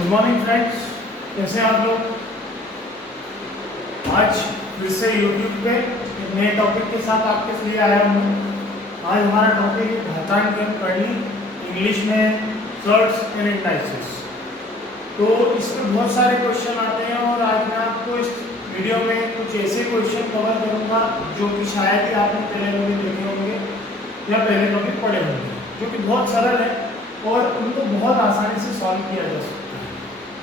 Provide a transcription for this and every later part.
Good morning friends, कैसे हैं आप लोग। आज फिर से यूट्यूब पे एक नए टॉपिक के साथ आपके लिए आया हूँ। आज हमारा टॉपिक है घातांक एवं करनी, इंग्लिश में सर्ट्स एंड इंडाइसेस। तो इसमें बहुत सारे क्वेश्चन आते हैं और आज मैं आपको इस वीडियो में कुछ ऐसे क्वेश्चन कवर करूँगा जो कि शायद ही आपने पहले कभी देखे होंगे या पहले कभी पढ़े होंगे, जो कि बहुत सरल है और उनको बहुत आसानी से सॉल्व किया जा सकता है।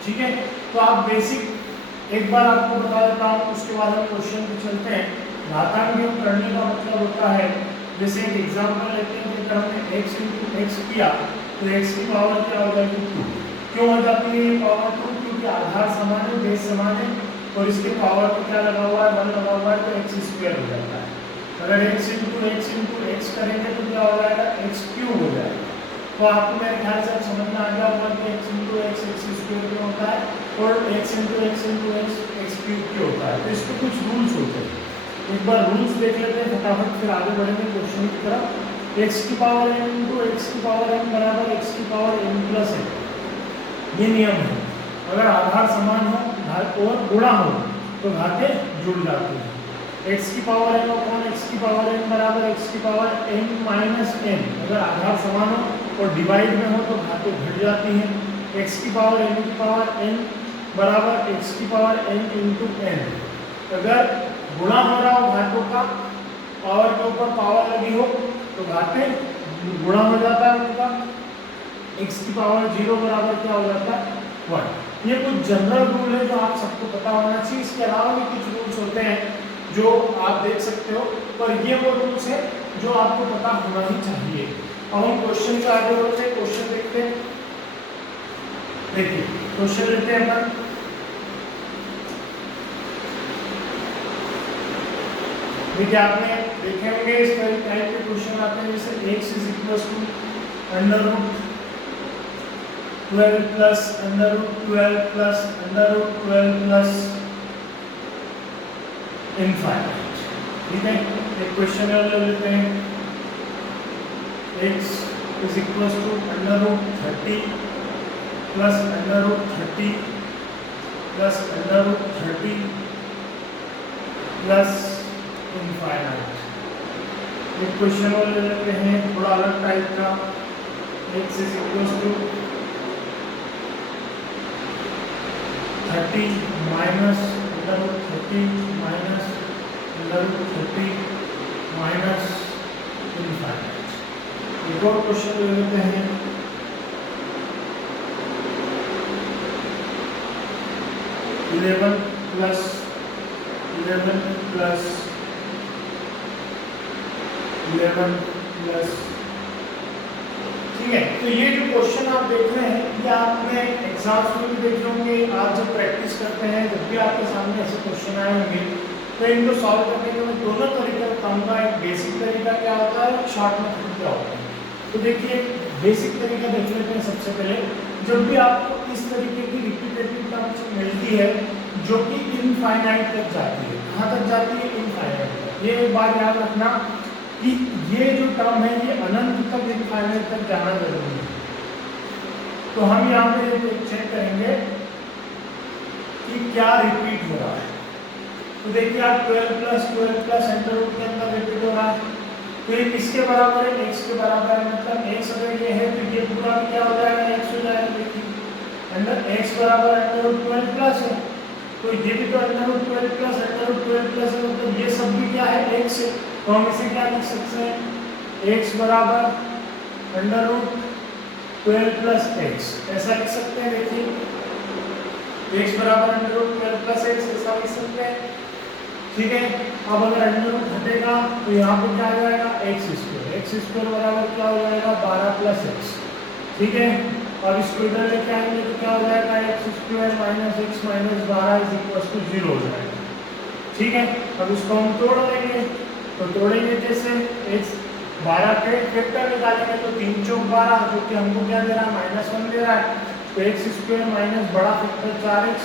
ठीक है, तो आप बेसिक एक बार आपको बता देता हूँ, उसके बाद हम क्वेश्चन पे चलते हैं। घातांक योग करने का मतलब होता है, जैसे एक एग्जांपल लेते हैं कि हमने x into x किया तो x की पावर क्या हो जाएगी 2। क्यों हो जाती है पावर 2? क्योंकि आधार समान है, बेस समान है और इसके पावर पे क्या लगा हुआ है, 1 लगा हुआ है, तो x स्क्वायर हो जाता है। अगर x into x करेंगे तो क्या हो जाएगा, x क्यूब हो जाएगा। तो आपको मेरे ख्याल से समझ में आ गया होगा कि x into x स्क्वायर क्यों होता है और x into x क्यूब क्यों होता है। तो इसके कुछ रूल्स होते हैं, एक बार रूल्स देख लेते हैं फटाफट, फिर आगे बढ़ेंगे क्वेश्चन की तरफ। x की पावर n into x की पावर n बराबर x की पावर n प्लस n, ये नियम है। अगर आधार समान हो और गुणा हो तो घातें जुड़ जाती हैं। x की पावर n अपॉन x की पावर n बराबर x की पावर n माइनस n, अगर आधार समान हो और डिवाइड में हो तो घातें घट जाती हैं। x की पावर n की पावर n बराबर x की पावर n इंटू n, अगर गुणा हो रहा हो घातों का, पावर के ऊपर पावर लगी हो तो घातें गुणा हो जाता है उनका। x की पावर 0 बराबर क्या हो जाता है 1। ये कुछ जनरल रूल है जो आप सबको पता होना चाहिए। इसके अलावा भी कुछ रूल्स होते हैं जो आप देख सकते हो, पर ये वो रूल्स है जो आपको पता होना ही चाहिए। अब हम क्वेश्चन के आगे बढ़ते हैं, क्वेश्चन देखते हैं। देखिए क्वेश्चन लेते हैं अपन। देखिए आपने देखे होंगे इस टाइप के क्वेश्चन आते हैं, जैसे x is equal to under root 12 plus under root 12 plus under root 12 plus infinite. ठीक है, एक क्वेश्चन और ले लेते हैं। x is equal to under root 30 plus under root 30 plus under root 30 plus infinite. एक क्वेश्चन और ले लेते हैं थोड़ा अलग टाइप का। x is equal to 30 minus under root 30 minus under root 30 minus infinite. एक और क्वेश्चन ले लेते हैं। इलेवन प्लस ठीक है, तो ये जो क्वेश्चन आप देख रहे हैं ये आपने एग्जाम्स में भी देखे होंगे। आप जब प्रैक्टिस करते हैं, जब भी आपके सामने ऐसे क्वेश्चन आए होंगे तो इनको सॉल्व करने के मैं दोनों तरीका बताऊंगा। एक बेसिक तरीका क्या होता है, शॉर्ट मेथड क्या होता है। तो देखिए बेसिक तरीका देख लेते हैं। सबसे पहले जब भी आपको इस तरीके की रिपीटेटिव टर्म्स मिलती है जो कि इनफाइनाइट तक जाती है, कहाँ तक जाती है, इनफाइनाइट तक। ये एक बात याद रखना कि ये जो टर्म है ये अनंत तक, इनफाइनाइट तक जाना जरूरी है। तो हम यहाँ पे चेक करेंगे कि क्या रिपीट हो रहा है। तो देखिए आप 12 प्लस अंडर रूट के अंदर रिपीट हो रहा है, तो ये किसके बराबर है, x के बराबर है। मतलब x अगर ये है तो ये पूरा क्या हो जाएगा, x हो जाएगा। देखिए अंडर x बराबर अंडर रूट 12 प्लस है, तो ये भी तो under root 12 plus under root 12 plus है, मतलब ये सब भी क्या है, x है। तो हम इसे क्या लिख सकते हैं, x बराबर अंडर रूट 12 प्लस x, ऐसा लिख सकते हैं। देखिए x बराबर अंडर रूट 12 प्लस x, ऐसा लिख सकते हैं। ठीक है, अब अगर अंडर रूट हटेगा तो यहाँ पे क्या आ जाएगा, x स्क्वायर बराबर क्या हो जाएगा 12 प्लस x। ठीक है, अब इसको इधर लेके आएंगे तो क्या हो जाएगा, x square minus x minus 12 is equal to 0 हो जाएगा। ठीक है, अब इसको हम तोड़ लेंगे, तो तोड़ेंगे कैसे, x 12 के फैक्टर निकालेंगे तो 3 चौक 12, जो कि हमको क्या दे रहा है, -1 दे रहा है। तो x स्क्वायर माइनस बड़ा फैक्टर 4x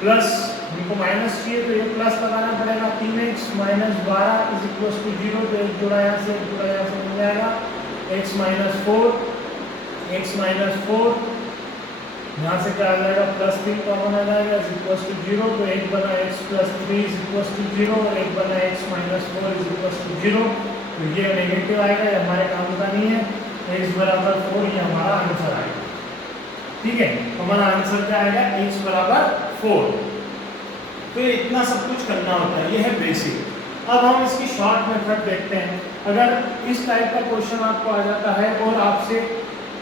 प्लस हमको माइनस चाहिए तो ये प्लस लगाना पड़ेगा, 3x minus 12 is equal to 0। तो एक जुड़ा यहाँ से, एक जुड़ा यहाँ से मिल जाएगा, x माइनस 4 x माइनस 4 यहाँ से क्या आ जाएगा, +3 कॉमन आ जाएगा इज इक्वल टू 0, तो एक बना x + 3 इज इक्वल टू 0 और एक बना x - 4 इज इक्वल टू 0। तो ये नेगेटिव आएगा, ये हमारे काम का नहीं है। x बराबर 4 ये हमारा आंसर आएगा। ठीक है, हमारा आंसर क्या आएगा, x बराबर 4। तो ये इतना सब कुछ करना होता है, ये है बेसिक। अब हम इसकी शॉर्ट मेथड देखते हैं। अगर इस टाइप का क्वेश्चन आपको आ जाता है और आपसे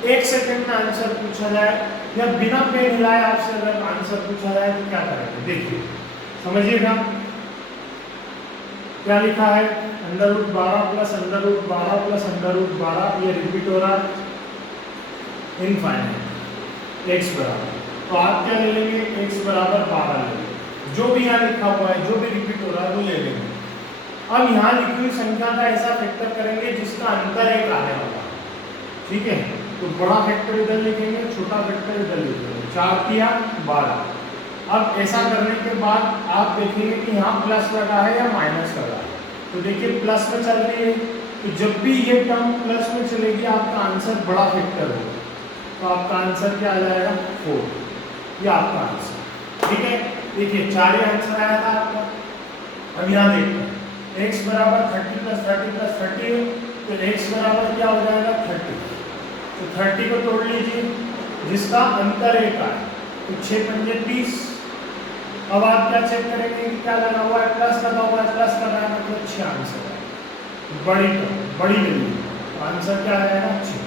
1 सेकंड में आंसर पूछा जाए या बिना पेन हिलाए आपसे अगर आंसर पूछा जाए तो क्या करेंगे, देखिए समझिएगा। क्या लिखा है, √12 + √12 + √12, ये रिपीट हो रहा है इनफाइनाइट x बराबर। तो आप क्या ले लेंगे, x बराबर 12 ले लेंगे। जो भी यहाँ लिखा हुआ है, जो भी रिपीट हो रहा है वो ले लेंगे। अब यहाँ लिखी हुई संख्या का ऐसा फैक्टर करेंगे जिसका अंतर 1 आने वाला है। ठीक है, तो बड़ा फैक्टर इधर लिखेंगे, छोटा फैक्टर इधर लिखेंगे। 4 तिया 12। अब ऐसा करने के बाद आप देखेंगे कि यहाँ प्लस लगा है या माइनस लगा है। तो देखिए प्लस में चल रही है, तो जब भी ये टर्म प्लस में चलेगी आपका आंसर बड़ा फैक्टर होगा। तो आपका आंसर क्या आ जाएगा, 4। ये आपका आंसर। ठीक है, देखिए 4 ही आंसर आया था आपका। अब यहाँ देखते हैं, x बराबर 30 + 30 + 30 है, तो x बराबर क्या हो जाएगा, 30। तो 30 को तोड़ लीजिए, जिसका अंतर 1 आए, तो 6 × 5 = 30। अब आप क्या चेक करेंगे कि क्या लगा हुआ है, प्लस लगा हुआ है, प्लस लगाया मतलब 6 आंसर है। बड़ी वैल्यू, आंसर क्या आ जाएगा, 6।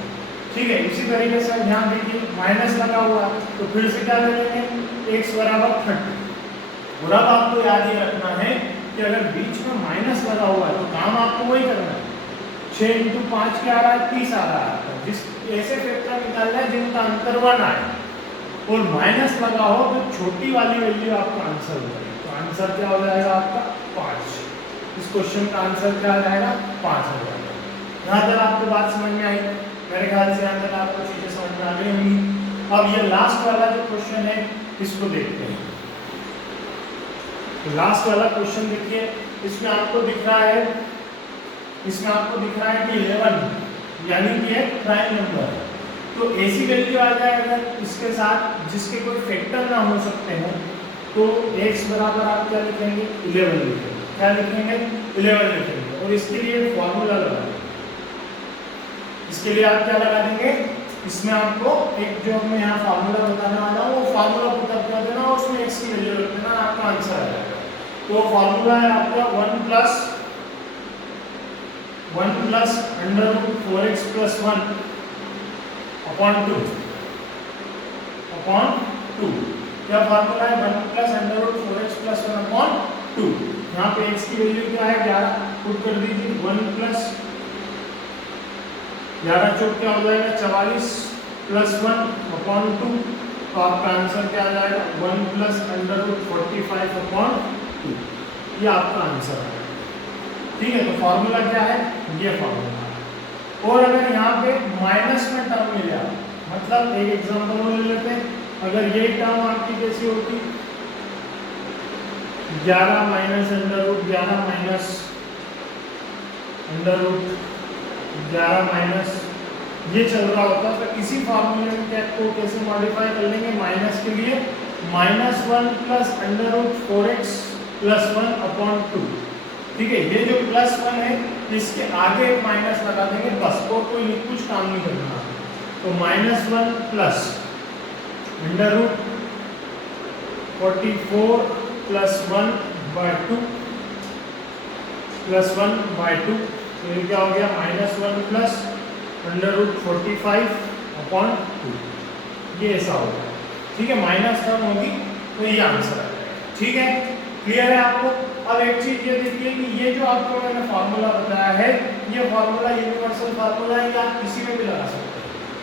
ठीक है, इसी तरीके से ध्यान दीजिए, माइनस लगा हुआ है, तो फिर से क्या ले लेंगे, x बराबर 30। और अब आपको याद ये रखना है कि अगर बीच में माइनस लगा हुआ है तो काम आपको वही करना है। 6 × 5 क्या आ रहा है, 30 आ रहा है। जिस ऐसे फैक्टर निकालना है जिनका अंतर 1 आए और माइनस लगा हो तो छोटी वाली वैल्यू आपका आंसर हो जाएगा। तो आंसर क्या हो जाएगा आपका, 5। इस क्वेश्चन का आंसर क्या आ जाएगा, 5 हो जाएगा। यहाँ तक आपको बात समझ में आई, मेरे ख्याल से यहाँ तक आपको चीजें समझ में आ गई होंगी। अब ये लास्ट वाला जो क्वेश्चन है इसको देखते हैं। तो लास्ट वाला क्वेश्चन देखिए, इसमें आपको दिख रहा है कि 11 यानी कि एक प्राइम नंबर है। तो ऐसी वैल्यू आ जाए अगर इसके साथ जिसके कोई फैक्टर ना हो सकते हो, तो x बराबर आप क्या लिखेंगे, 11 लिखेंगे। क्या लिखेंगे, 11 लिखेंगे। और इसके लिए फॉर्मूला लगा देंगे। इसके लिए आप क्या लगा देंगे, इसमें आपको एक जो मैं यहाँ फार्मूला बताने वाला हूँ वो फार्मूला पुट कर देना और उसमें x की वैल्यू रख देना, आपका आंसर आ जाएगा। तो फार्मूला है आपका 1 + √4x + 1 अपॉन 2। क्या फार्मूला है, 1 + √4x + 1 अपॉन 2। यहाँ पे x की वैल्यू क्या है, 11 पुट कर दीजिए। 1 + 11 चौक क्या हो जाएगा, 44 + 1 अपॉन 2। तो आपका आंसर क्या आ जाएगा, 1 + √45 अपॉन 2। ये आपका आंसर है। ठीक है, तो फॉर्मूला क्या है, ये फॉर्मूला। और अगर यहाँ पे माइनस में टर्म मिले, मतलब एक एग्जांपल और ले लेते हैं। अगर ये टर्म आपकी कैसी होती, 11 - √11 - ये चल रहा होता, तो इसी फार्मूले में क्या को कैसे मॉडिफाई कर लेंगे, माइनस के लिए -1 + √4x + 1 अपॉन 2। ठीक है, ये जो +1 है इसके आगे एक माइनस लगा देंगे बस, और कोई कुछ काम नहीं करना। तो -1 + √44 + 1/2 + 1/2। तो ये क्या हो गया, -1 + √45 अपॉन 2। ये ऐसा होगा। ठीक है, माइनस टर्म होगी तो ये आंसर आ जाएगा। ठीक है, क्लियर है आपको। अब एक चीज ये देखिए कि ये जो आपको मैंने फार्मूला बताया है, ये फार्मूला यूनिवर्सल फार्मूला है, आप किसी में भी लगा सकते हैं।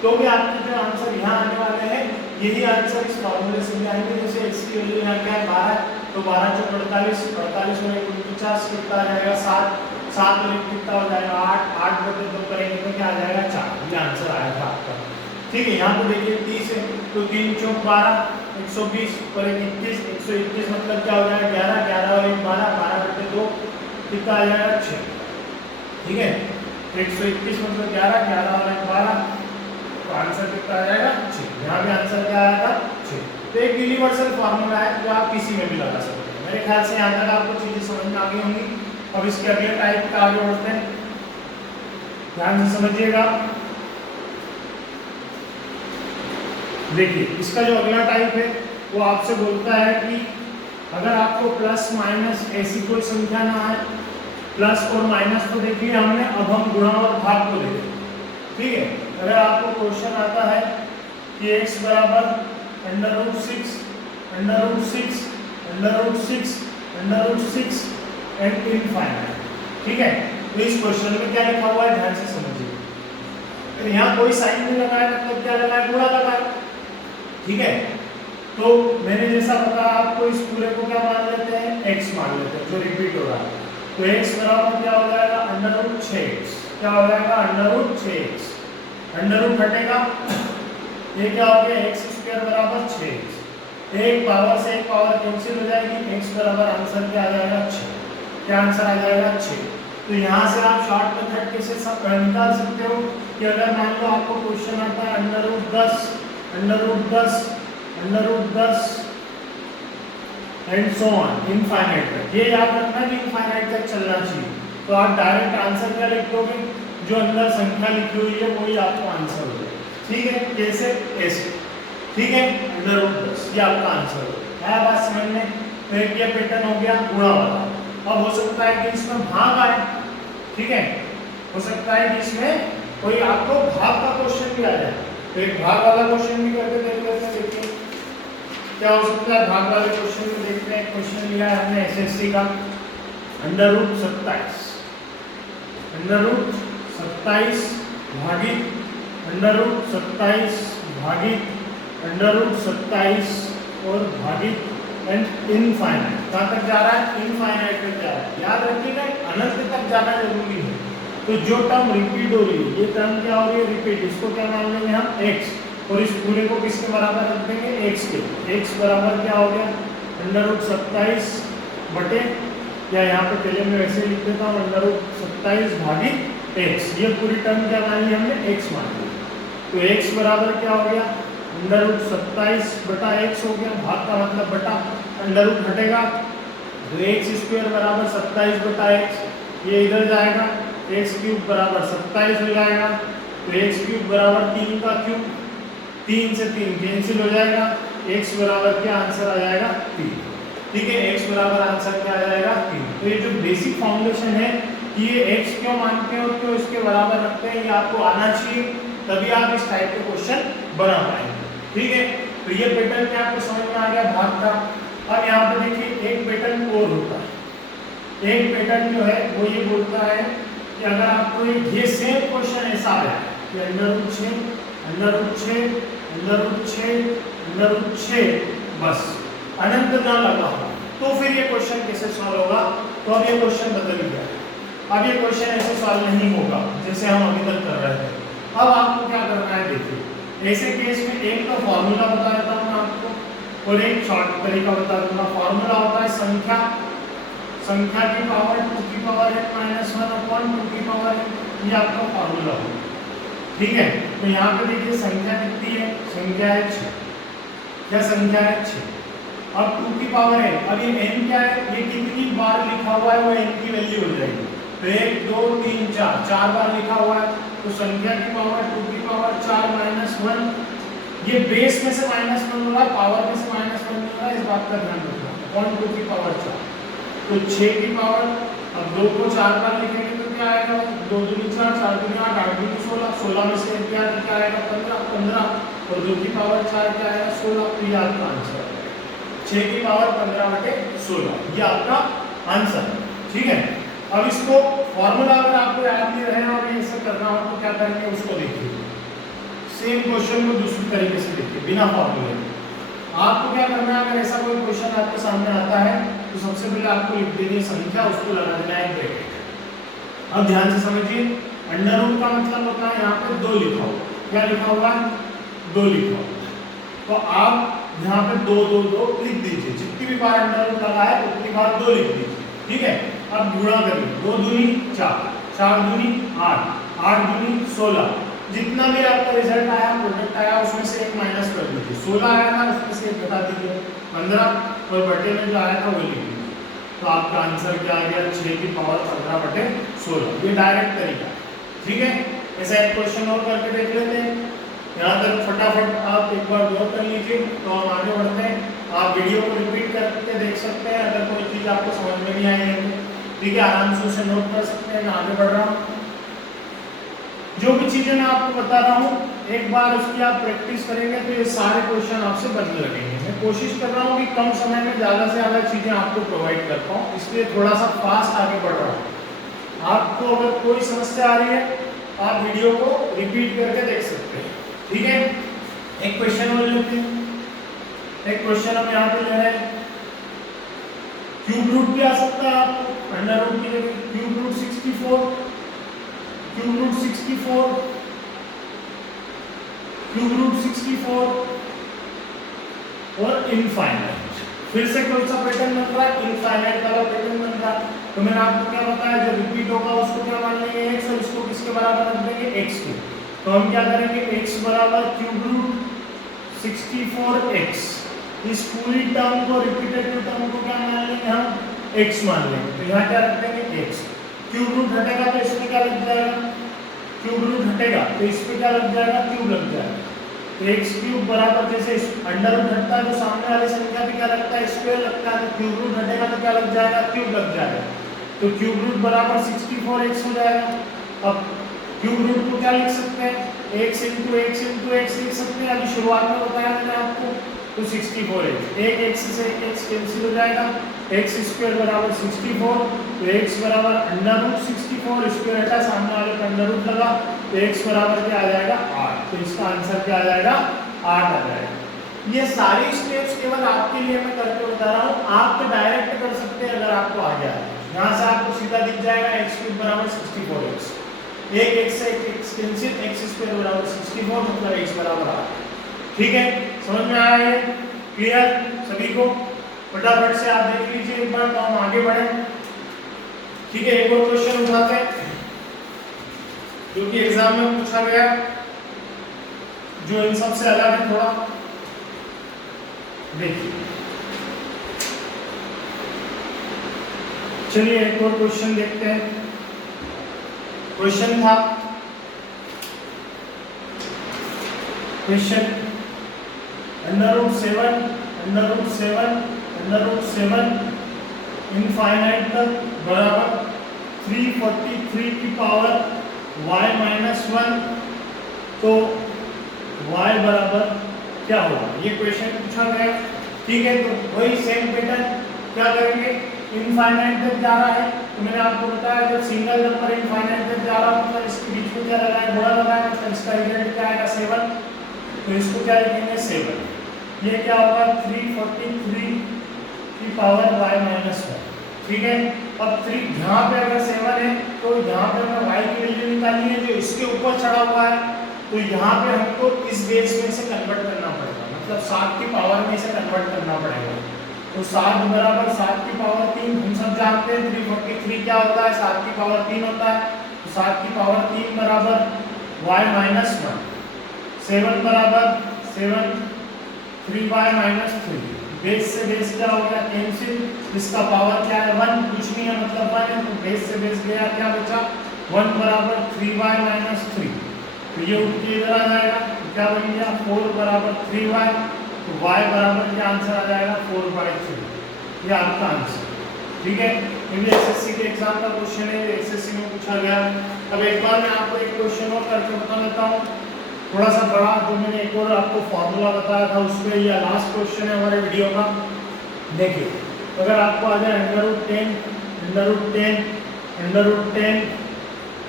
तो भी आपके जो आंसर यहाँ आने वाले हैं यही आंसर इस फार्मूले से भी आएंगे। जैसे x की वैल्यू यहाँ क्या है, 12, तो 12 × 48, 48 में 49 कितना आ जाएगा, 7, 7 में कितना हो जाएगा, 8, 8/2 करेंगे तो क्या आ जाएगा, 4। ये आंसर आया था आपका। ठीक है, यहाँ पे देखिए 30 है, तो 3 × 4 = 12, 120 पर 21, 121 मतलब क्या हो जाएगा, 11, 11 और 1 12, 12/2 कितना आ जाएगा, 6। ठीक है, 121 मतलब 11, 11 और 1 12, तो आंसर कितना आ जाएगा, 6। यहाँ भी आंसर क्या आया था, तो एक यूनिवर्सल फार्मूला है जो आप किसी में भी लगा सकते हैं। मेरे ख्याल से यहाँ तक आपको चीजें समझ में आ गई होंगी। अब इसके अगले टाइप का आगे बढ़ते हैं, ध्यान से समझिएगा। देखिए इसका जो अगला टाइप है वो आपसे बोलता है कि अगर आपको प्लस माइनस ऐसी कोई संख्या ना आए, प्लस और माइनस तो देखिए हमने, अब हम गुणा और भाग को देखें। ठीक है, अगर आपको क्वेश्चन आता है कि x बराबर √6 एंड इनफाइनाइट, ठीक है, तो इस क्वेश्चन में क्या लिखा हुआ है ध्यान से समझिए। तो यहाँ कोई साइन नहीं लगाया, मतलब क्या लगाया, गुणा लगाया। ठीक है, तो मैंने जैसा बताया आपको, इस पूरे को क्या मान लेते हैं, x मान लेते हैं जो रिपीट हो रहा है। तो x बराबर क्या हो जाएगा, √6x, क्या हो जाएगा, √6x, अंडर रूट हटेगा, ये क्या हो गया, x² बराबर 6x, एक पावर से एक पावर कैंसिल हो जाएगी, x बराबर आंसर क्या आ जाएगा, 6। क्या आंसर आ जाएगा, 6। तो यहाँ से आप शॉर्ट मेथड कैसे निकाल सकते हो कि अगर मान लो आपको क्वेश्चन आता है √10 एंड सो ऑन इनफाइनाइट तक, ये याद रखना कि इनफाइनाइट तक चलना चाहिए। तो आप डायरेक्ट आंसर क्या लिख दोगे, जो अंदर संख्या लिखी हुई है वही आपका आंसर होगा। ठीक है, कैसे, ऐसे। ठीक है, √10 ये आपका आंसर होगा। है बात समझ में? तो एक ये पैटर्न हो गया गुणा वाला। अब हो सकता है कि इसमें भाग आए, ठीक है, हो सकता है कि इसमें कोई आपको भाग का क्वेश्चन भी आ जाए, तो एक भाग वाला क्वेश्चन भी करके देख लेते हैं। देखिए क्या हो सकता है, भाग वाले क्वेश्चन में देखते हैं। क्वेश्चन लिया है हमने एसएससी का, √27 भागित √27 भागित √27 और भागित एंड इनफाइनाइट। कहाँ तक जा रहा है, इनफाइनाइट तक जा रहा है। याद रखिएगा अनंत तक जाना जरूरी है। तो जो टर्म रिपीट हो रही है, ये टर्म क्या हो रही है, रिपीट, इसको क्या मान लेंगे हम, x, और इस पूरे को किसके बराबर रख देंगे, x के। x बराबर क्या हो गया, √27 बटे, या यहाँ पे पहले मैं वैसे लिख देता हूँ, √27 भागित x, ये पूरी टर्म क्या मान ली हमने, x मान ली। तो x बराबर क्या हो गया, √27 बटा x हो गया, भाग का मतलब बटा, अंडर रूट हटेगा, तो x² बराबर 27 बटा x, ये इधर जाएगा, x³ बराबर 27 हो जाएगा, तो x³ बराबर 3 का क्यूब, 3 से 3 कैंसिल हो जाएगा, x बराबर क्या आंसर आ जाएगा, 3। ठीक है, x बराबर आंसर क्या आ जाएगा, 3। तो ये जो बेसिक फाउंडेशन है कि ये x क्यों मानते हैं और क्यों इसके बराबर रखते हैं, ये आपको आना चाहिए, तभी आप इस टाइप के क्वेश्चन बना पाएंगे। ठीक है, तो ये पैटर्न क्या आपको समझ में आ गया भाग का। अब यहाँ पे देखिए एक पैटर्न और होता है, एक पैटर्न जो है वो ये बोलता है कि अगर आपको ये सेम क्वेश्चन ऐसा आया कि √6 बस अनंत ना लगा हो, तो फिर ये क्वेश्चन कैसे सॉल्व होगा। तो अब ये क्वेश्चन बदल गया, अब ये क्वेश्चन ऐसे सॉल्व नहीं होगा जैसे हम अभी तक कर रहे थे। अब आपको क्या करना है, देखिए ऐसे केस में एक तो फॉर्मूला बता देता हूँ मैं आपको, और एक शॉर्ट तरीका बता दूंगा। फॉर्मूला होता है संख्या की पावर 2 की पावर n-1 अपॉन 2 की पावर n, ये आपका फॉर्मूला होगा। ठीक है, तो यहाँ पे देखिए संख्या कितनी है, संख्या है 6, क्या संख्या है 6। अब 2 की पावर n, अब ये n क्या है, ये कितनी बार लिखा हुआ है वो n की वैल्यू हो जाएगी। तो 1 2 3 4, 4 बार लिखा हुआ है, तो संख्या की पावर 2 की पावर 4 -1, ये बेस में से -1 हो रहा है, पावर में से -1 नहीं हो रहा है, इस बात का ध्यान रखना। अपॉन 2 की पावर 4, तो 6 की पावर, अब 2 को 4 बार लिखेंगे तो क्या आएगा, 2 दूनी 4, 4 दूनी 8, 8 दूनी 16, 16 में से क्या आएगा 15, और 2 की पावर 4 क्या आएगा 16, तो ये आपका आंसर है 6 की पावर 15/16, ये आपका आंसर है। ठीक है, अब इसको फॉर्मूला अगर आपको याद नहीं रहे और ये सब करना हो तो क्या करेंगे, उसको देखिए, सेम क्वेश्चन को दूसरी तरीके से देखिए बिना फॉर्मूले। आपको क्या करना है, अगर ऐसा कोई क्वेश्चन आपके सामने आता है तो सबसे पहले आपको लिख देनी है संख्या, उसको लगा देना है ब्रैकेट। अब ध्यान से समझिए, अंडर रूट का मतलब होता है यहाँ पे 2 लिखा हुआ, क्या लिखा हुआ है, 2 लिखा हुआ, तो आप यहाँ पे 2 2 2 लिख दीजिए, जितनी भी बार अंडर रूट लगा है उतनी बार 2 लिख दीजिए। ठीक है, अब गुणा करिए, 2 दूनी 4, 4 दूनी 8, 8 दूनी 16, जितना भी आपका रिजल्ट आया, प्रोडक्ट आया, उसमें से एक माइनस कर दीजिए, 16 आया था उसमें से 1 घटा दीजिए 15 और बटे में जो आया था वही लिख लीजिए। तो आपका आंसर क्या आ गया 6 की पावर 15/16। ये डायरेक्ट तरीका, ठीक है। ऐसा एक क्वेश्चन और करके देख लेते हैं। यहाँ तक फटाफट आप एक बार गौर कर लीजिए तो हम आगे बढ़ते हैं। आप वीडियो को रिपीट करके देख सकते हैं अगर कोई चीज़ आपको समझ में नहीं आई है तो, ठीक है। आराम से उसे नोट कर सकते हैं। मैं आगे बढ़ रहा हूँ। जो भी चीज़ें मैं आपको बता रहा हूँ एक बार उसकी आप प्रैक्टिस करेंगे तो ये सारे क्वेश्चन आपसे बनने लगेंगे। मैं कोशिश कर रहा हूँ कि कम समय में ज़्यादा से ज़्यादा चीज़ें आपको प्रोवाइड कर पाऊँ, इसलिए थोड़ा सा फास्ट आगे बढ़ रहा हूँ। आपको अगर कोई समस्या आ रही है आप वीडियो को रिपीट करके देख सकते हैं, ठीक है। एक क्वेश्चन और लेते हैं। एक क्वेश्चन हम यहाँ पे ले रहे हैं। क्यूब रूट भी आ सकता है आपको, अंडर रूट की जगह cube root 64, cube root 64, cube root 64 और इनफाइनाइट। फिर से कौन सा पैटर्न बन रहा है? इनफाइनाइट वाला पैटर्न बन रहा है। तो मैंने आपको क्या बताया, जो रिपीट होगा उसको क्या मान लेंगे x और इसको किसके बराबर रख देंगे x को। तो हम क्या करेंगे x बराबर क्यूब रूट 64x, इस पूरी टर्म को रिपीटेटिव टर्म को क्या मान लेंगे हम x मान लेंगे। तो यहाँ क्या रख देंगे x। क्यूब रूट हटेगा तो इसमें क्या लग जाएगा, क्यूब रूट हटेगा तो इस पे क्या लग जाएगा, क्यूब लग जाएगा। तो x क्यूब बराबर जैसे अंडर रूट हटता है तो सामने वाली संख्या भी क्या लगता है, स्क्वायर लगता है। तो क्यूब रूट हटेगा तो क्या लग जाएगा, क्यूब लग जाएगा। तो क्यूब रूट बराबर 64x हो जाएगा। अब क्यूब रूट को क्या लिख सकते हैं, x into x into x लिख सकते हैं। अभी शुरुआत में बताया मैंने आपको। तो 64x, एक x से एक x कैंसिल हो जाएगा, x स्क्वायर बराबर 64। तो x बराबर अंडर रूट 64, स्क्वायर हटा सामने वाले का अंडर रूट लगा तो x बराबर क्या आ जाएगा 8। तो इसका आंसर क्या आ जाएगा, 8 आ जाएगा। ये सारी स्टेप्स केवल आपके लिए मैं करके बता रहा हूँ, आप तो डायरेक्ट कर सकते हैं अगर आपको आ गया है। यहाँ से आपको सीधा दिख जाएगा x क्यूब बराबर 64x, एक x से एक x कैंसिल, x स्क्वायर बराबर 64 मतलब x बराबर 8। ठीक है, समझ में आया है? क्लियर सभी को? फटाफट से आप देख लीजिए एक बार तो हम आगे बढ़े। ठीक है, एक और क्वेश्चन उठाते हैं जो कि एग्जाम में पूछा गया, जो इन सब से अलग है थोड़ा। देखिए, चलिए एक और क्वेश्चन देखते हैं। क्वेश्चन था, क्वेश्चन अंडर रूट 7 इनफाइनाइट तक बराबर 343 की पावर y माइनस 1, तो y बराबर क्या होगा, ये क्वेश्चन पूछा गया। ठीक है, तो वही सेम पैटर्न क्या करेंगे, इनफाइनाइट तक जा रहा है तो मैंने आपको बताया जब सिंगल नंबर इनफाइनाइट तक जा रहा है मतलब इसके बीच में क्या लगाए, बड़ा लगाए, मतलब इसका रिजल्ट क्या आएगा 7। तो इसको क्या लिखेंगे 7। ये क्या होगा 343 की पावर y माइनस 1। ठीक है, अब 3 यहाँ पे अगर 7 है तो यहाँ पे हमें y की वैल्यू निकालनी है जो इसके ऊपर चढ़ा हुआ है। तो यहाँ पे हमको इस बेस में से कन्वर्ट करना पड़ेगा, मतलब 7 की पावर में इसे कन्वर्ट करना पड़ेगा। तो 7 बराबर 7 की पावर 3, हम सब जानते हैं 343 क्या होता है, 7 की पावर 3 होता है। तो 7 की पावर 3 बराबर y माइनस 1, 7 बराबर 7 3y माइनस 3, बेस से बेस क्या हो गया कैंसिल, इसका पावर क्या है 1, कुछ नहीं है मतलब 1 है, तो बेस से बेस गया, क्या बचा 1 बराबर 3y माइनस 3। तो ये उठ के इधर आ जाएगा, तो क्या बन गया 4 बराबर 3y, तो y बराबर क्या आंसर आ जाएगा 4/3। ये आपका आंसर। ठीक है, ये भी एसएससी के एग्जाम का क्वेश्चन है, एसएससी में पूछा गया। अब एक बार मैं आपको एक क्वेश्चन और करके बता देता हूँ, थोड़ा सा बड़ा, जो मैंने एक और आपको फॉर्मूला बताया था उस पर, यह लास्ट क्वेश्चन है हमारे वीडियो का। देखिए, अगर आपको आ जाए under root 10 under root 10 under root 10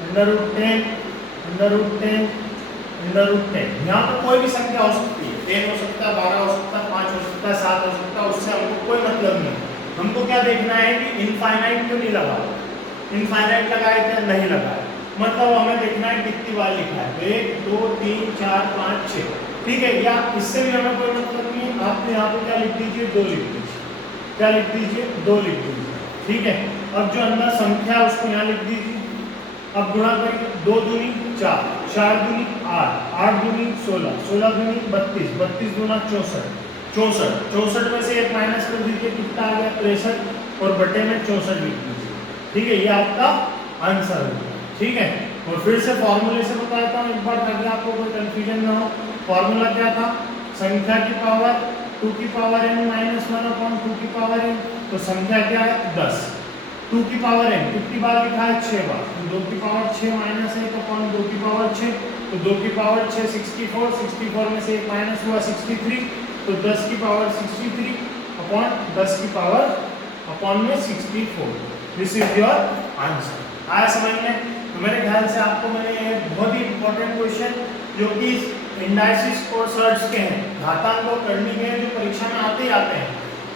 under root 10 under root 10 under root 10, यहाँ पर कोई भी संख्या हो सकती है, 10 हो सकता है, 12 हो सकता है, 5 हो सकता है, 7 हो सकता है, उससे हमको कोई मतलब नहीं। हमको क्या देखना है कि इनफाइनाइट क्यों नहीं लगा, इनफाइनाइट लगाए क्या नहीं लगाए, मतलब हमें देखना है कितनी बार लिखा है, 1 2 3 4 5 6। ठीक है, या इससे भी हमें कोई मतलब नहीं है। आप यहाँ पे क्या लिख दीजिए 2 लिख दीजिए, क्या लिख दीजिए 2 लिख दीजिए। ठीक है, अब जो अंदर संख्या उसको यहाँ लिख दीजिए। अब गुणा करिए, 2 दूनी 4, 4 दूनी 8, 8 दूनी 16, 16 दूनी 32, 32 दूना 64, 64, 64 में से एक माइनस कर दीजिए, कितना आ गया 63 और बटे में 64 लिख दीजिए। ठीक है, ये आपका आंसर है। ठीक है, और फिर से फॉर्मूले से बताता हूँ एक बार ताकि आपको कोई कंफ्यूजन ना हो। फॉर्मूला क्या था, संख्या की पावर 2 की पावर n माइनस 1 अपॉन 2 की पावर n, तो संख्या क्या है 10, 2 की पावर n कितनी बार लिखा है 6 बार, तो 2 की पावर 6 माइनस 1 अपॉन 2 की पावर 6, तो 2 की पावर 6 64, 64 में से एक माइनस हुआ 63, तो 10 की पावर 63 अपॉन 10 की पावर अपॉन में 64, दिस इज योर आंसर। आया समझ में? तो मेरे ख्याल से आपको मैंने एक बहुत ही इंपॉर्टेंट क्वेश्चन जो कि इंडाइसिस और सर्ट्स के हैं, घातांक को करने के हैं, जो परीक्षा में आते ही आते हैं,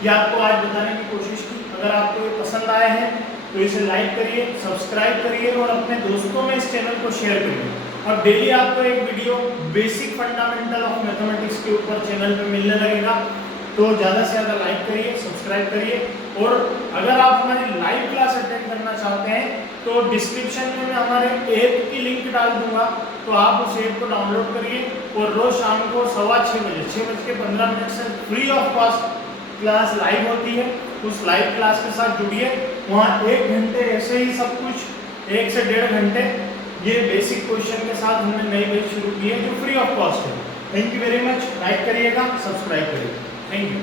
ये आपको आज बताने की कोशिश की। अगर आपको ये पसंद आए हैं तो इसे लाइक करिए, सब्सक्राइब करिए और अपने दोस्तों में इस चैनल को शेयर करिए। और डेली आपको एक video basic fundamental of mathematics के ऊपर चैनल पे मिलने लगेगा, तो ज़्यादा से ज़्यादा लाइक करिए, सब्सक्राइब करिए। और अगर आप हमारी लाइव क्लास अटेंड करना चाहते हैं तो डिस्क्रिप्शन में मैं हमारे ऐप की लिंक डाल दूंगा, तो आप उस ऐप को डाउनलोड करिए और रोज शाम को 6:15 बजे 6:15 से free of cost class live होती है। उस लाइव क्लास के साथ जुड़िए, वहाँ 1 घंटे ऐसे ही सब कुछ 1 से 1.5 घंटे ये बेसिक क्वेश्चन के साथ हमने नई बैच शुरू की है जो फ्री ऑफ कॉस्ट है। Thank you very much. Like करिएगा, सब्सक्राइब करिएगा। Thank you.